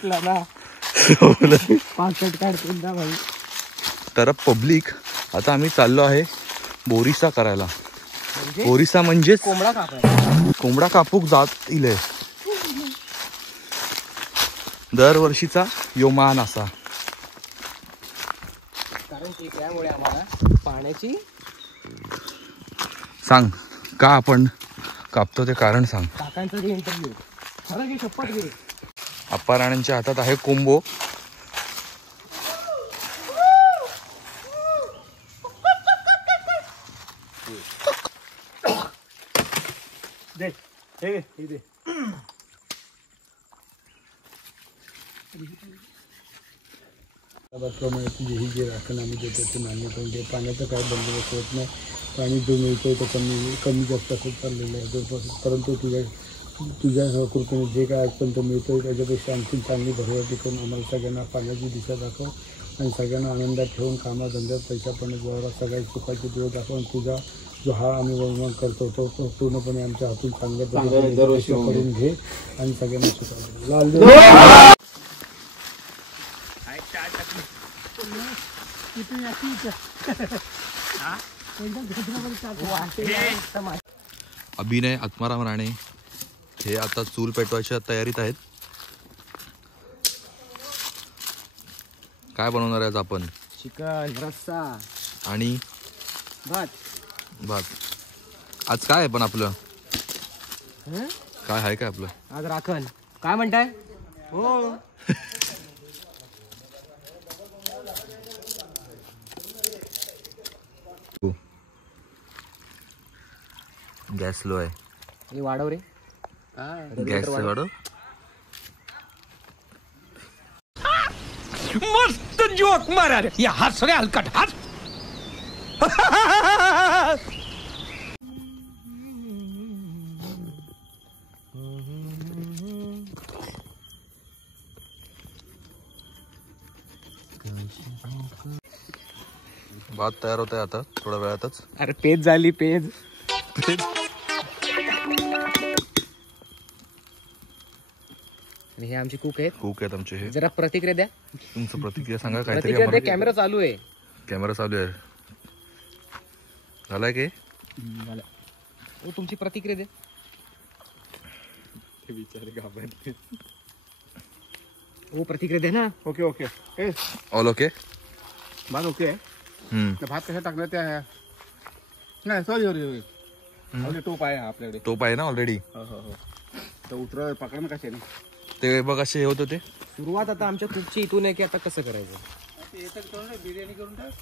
सुटला ना पाचट काढतील ना भाई. तर पब्लिक आता आम्ही चाललो आहे बोरिसा करायला. बोरिसा म्हणजे कोंबडा कापूक जात इले दरवर्षीचा योमान असा. कारण की त्यामुळे आम्हाला पाण्याची सांग का आपण कापतो ते कारण सांग. काकांचा जे इंटरव्ह्यू खरं की शपथ घे. अप्पा राणांच्या हातात आहे कोंबो. दे हे दे. प्रमाणे ही जे राखण आम्ही देतो ते मान्य करून दे. पाण्याचा काय बंदोबस्त होत नाही. पाणी जो मिळतोय तो कमी जास्त होत चाललेलं आहे. परंतु तुझ्या कृपेने जे काय आजपर्यंत मिळतोय त्याच्यापेक्षा आणखी चांगली भरवटी करून आम्हाला सगळ्यांना पाण्याची दिशा दाखव आणि सगळ्यांना आनंदात ठेवून कामाधंद्यात पैसा पाण्यात वावरात सगळ्या सुखाचे दिवस दाखवून तुझा जो हा आम्ही वैमान करतो तो पूर्णपणे आमच्या हातून चांगल्या करून घे आणि सगळ्यांना सुखा. अभिनय आत्माराम राणे हे आता चूल पेटवायच्या तयारीत आहेत. काय बनवणार आहेत आपण? चिकन रस्सा आणि भात. आज काय आहे पण आपलं काय आहे काय आपलं आज राखण काय म्हणताय? हो गॅस लो आहे. हे वाढव रे. गॅस वाढव. मस्त जोक मारा रे. या हस रे हलकट हस. भात तयार होत आहे आता थोड्या वेळातच. अरे पेज झाली पेज. हे आमचे कुक आहेत आमचे. हे जरा प्रतिक्रिया द्या. तुमचं प्रतिक्रिया सांगा काहीतरी. प्रतिक्रिया द्या. कॅमेरा चालू आहे. कॅमेरा चालू आहे. झालाय की हो तुमची प्रतिक्रिया द्या. हो प्रतिक्रिया द्या ना. Okay okay all okay. भात ओके. भात कशा टाकणार त्या नाही सॉरी टोप आहे आपल्याकडे. टोप आहे ना ऑलरेडी. तर उतर पकडणं कसे ते बघ असे होत होते. सुरुवात आता आमच्या कुकची इथून आहे की आता कसं करायचं. बिर्याणी करून टाक.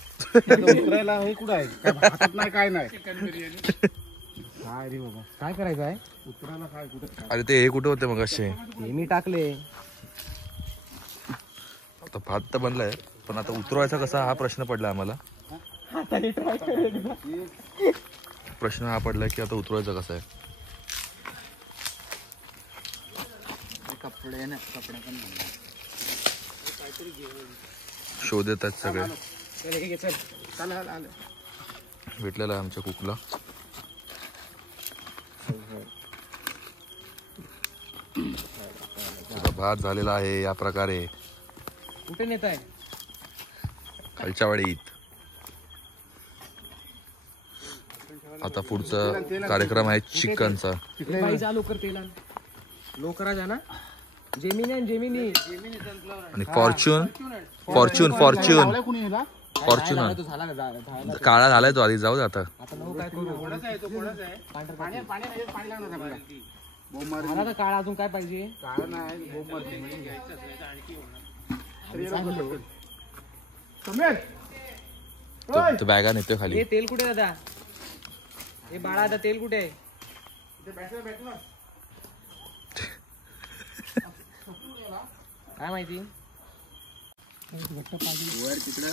उतरायला हे कुठं आहे काय भातात नाही काय नाही. चिकन बिर्याणी काय रे बाबा काय करायचं आहे. उतरायला काय कुठं. अरे ते हे कुठे होते मग असे. हे मी टाकले. आता भात तर बनलाय पण आता उतरवायचा कसा हा प्रश्न पडला आम्हाला. प्रश्न हा पडला की आता उतरवायचा कसा आहे. शोध येतात सगळे. भेटलेला आहे आमच्या कुकला. भात झालेला आहे या प्रकारे. कुठे नेत आहे. खालच्या वाडीत. आता पुढचा कार्यक्रम आहे चिकनचा. लवकर तेला लवकर जा ना. जेमिनी आणि फॉर्च्यून काळा झालाय तो आधी. जाऊ दे आता. काळा अजून काय पाहिजे. तो बॅगा नेतोय खाली. तेल कुठे दादा. हे बाळा आता तेल कुठे. काय माहिती. वर तिकडं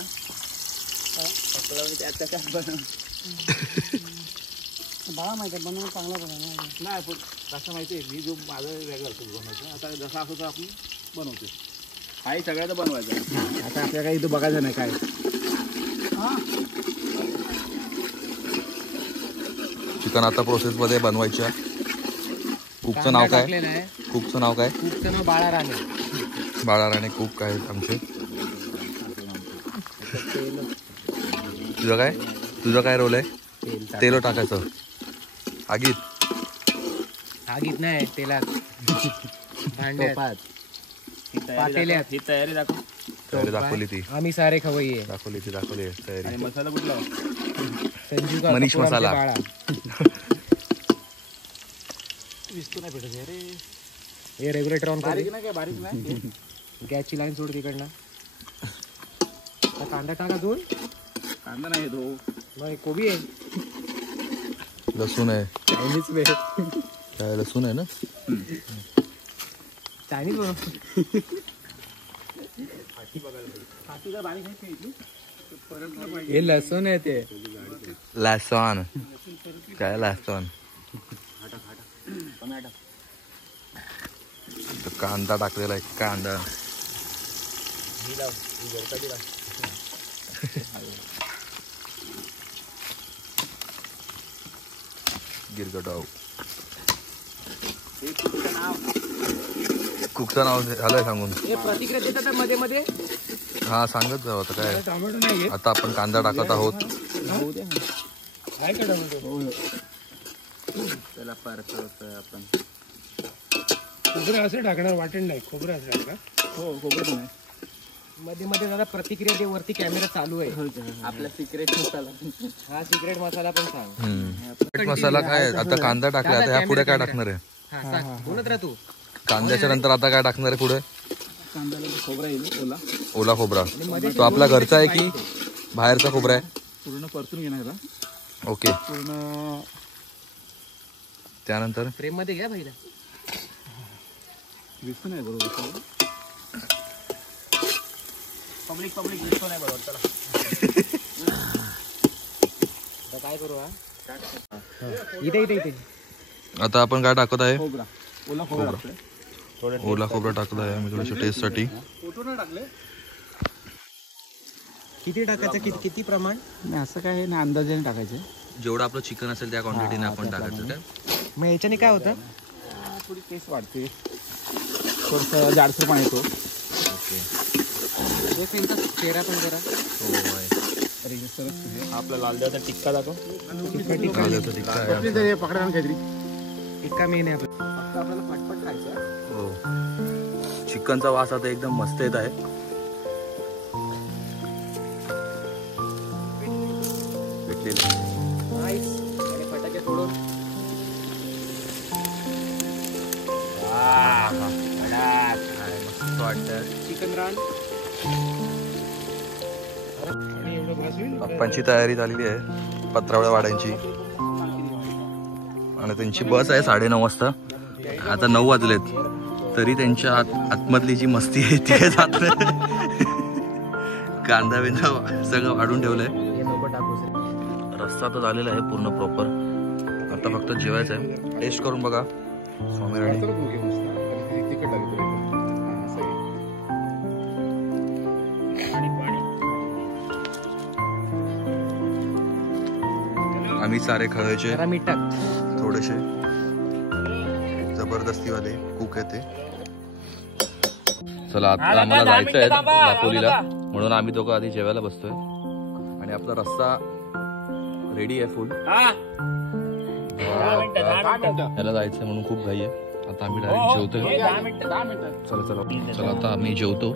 बाळा माहिती बनवून चांगला बनवणार नाही. पण कसं माहिती आहे मी जो माझा वेगळा असतो बनवायचं. आता जसं असं तर आपण बनवतो. हाही सगळ्याचं बनवायचं. आता आपल्या काही इथं बघायचं नाही काय. चिकन आता प्रोसेस मध्ये बनवायच्या. कुकचं नाव काय. टाकलेलं आहे. कुकचं नाव काय. कुकचं नाव बाळा राणे. बाळाराणे कुक आहेत आमचे. तुझं काय रोल आहे? तेल टाकायचं आगीत. आगीत नाही तेलात. भांड्यात पातेल्यात. ही तयारी दाखव. तयारी दाखवली ती. आम्ही सारे खवय्ये. दाखवली तयारी. आणि मसाला कुठला? संजू का मनीष कपूर मसाला. आमचे बाळा. दिसतो नाही भेटत रे. हे रेग्युलेटर ऑन बारीक नाही काय? बारीक नाही. गॅसची लाईन सोड तिकडनं. कांदा टाका दोन. कांदा नाही तो. नाही कोबी आहे. लसूण आहे. चायनीज वेळ. काय लसूण आहे ना? चायनीज बनव. हे लसूण आहे ते. लसूण काय? लसूण. कांदा टाकलेला आहे. कांदा गिरगटाव. कुकचं नाव झालंय सांगून. हे प्रतिक्रिया देतात मध्ये मध्ये. हा सांगत जाऊ आता काय. टोमॅटो नाही आता आपण कांदा टाकत आहोत. आहे का टोमॅटो? त्याला परतवतोय आपण. खोबरं असं टाकणार वाटण नाही. खोबरं असं टाकणार. हो खोबरं नाही. मध्ये मध्ये दादा प्रतिक्रिया दे. वरती कॅमेरा चालू आहे. आपला सिक्रेट मसाला. हा सिक्रेट मसाला पण सांग. सिक्रेट मसाला काय? आता कांदा टाकला. आता ह्या पुढे काय टाकणार आहे? हा सांग. बोलत राहा तू. कांद्याच्या नंतर आता काय टाकणार आहे पुढे? कांद्याला खोबरा येईल ओला. ओला खोबरा. तो आपला घरचा आहे की बाहेरचा खोबरा आहे? पूर्ण परतून घेणार. ओके. पूर्ण त्यानंतर फ्रेम मध्ये घ्या भाईला. दिसतो नाही बरोबर. पब्लिक दिसतो नाही बरोबर. चला आता काय करू? हा इथे आता आपण काय टाकत आहे? खोबरा. ओला खोबरा टाकले. ओला खोबरा टाकत आहे आम्ही थोडंसं टेस्ट साठी. फोटो नाही टाकले. किती टाकायचं? किती प्रमाण? नाही असं काय ना अंदाजाने टाकायचे. जेवढं आपलं चिकन असेल त्या क्वांटिटीने आपण टाकायचं काय? मग याच्याने काय होतं? थोडी टेस्ट वाढते. थोडंसं जाडसर पण येतो. ओके. त्यांचा चेहरा पण जरा. हो आहे. आपला लाल द्याचा टिक्का दाखव. कांद्याचा टिक्का आहे. पकडा काहीतरी. टिक्का मेन आहे आपला. आपल्याला पटपट खायचं. हो. चिकनचा वास आता एकदम मस्त येत आहे. आणि फटाके सोडून. मस्त वाटतं. चिकन रान. पप्पांची तयारी झालेली आहे पत्रावळ्या वाड्यांची. आणि त्यांची बस आहे 9:30 वाजता. आता 9 वाजलेत तरी त्यांच्या आतमधली जी मस्ती आहे ती जात नाही. कांदा बिंदा सगळं वाढून ठेवलंय. हे नको टाकू. रस्ता तर झालेला आहे पूर्ण प्रॉपर. आता फक्त जेवायचं आहे. टेस्ट करून बघा स्वामीराणी. आम्ही सारे खायचे जरा मीठ टाक. थोडेसे. जबरदस्तीवाले कुक येते. चला आता आम्हाला जायचं आहे दापोलीला म्हणून आम्ही दोघं आधी जेवायला बसतोय. आणि आपला रस्ता रेडी आहे फुल. याला जायचंय म्हणून खूप घाई आहे. आता आम्ही डायरेक्ट जेवतोय. चला आता आम्ही जेवतो.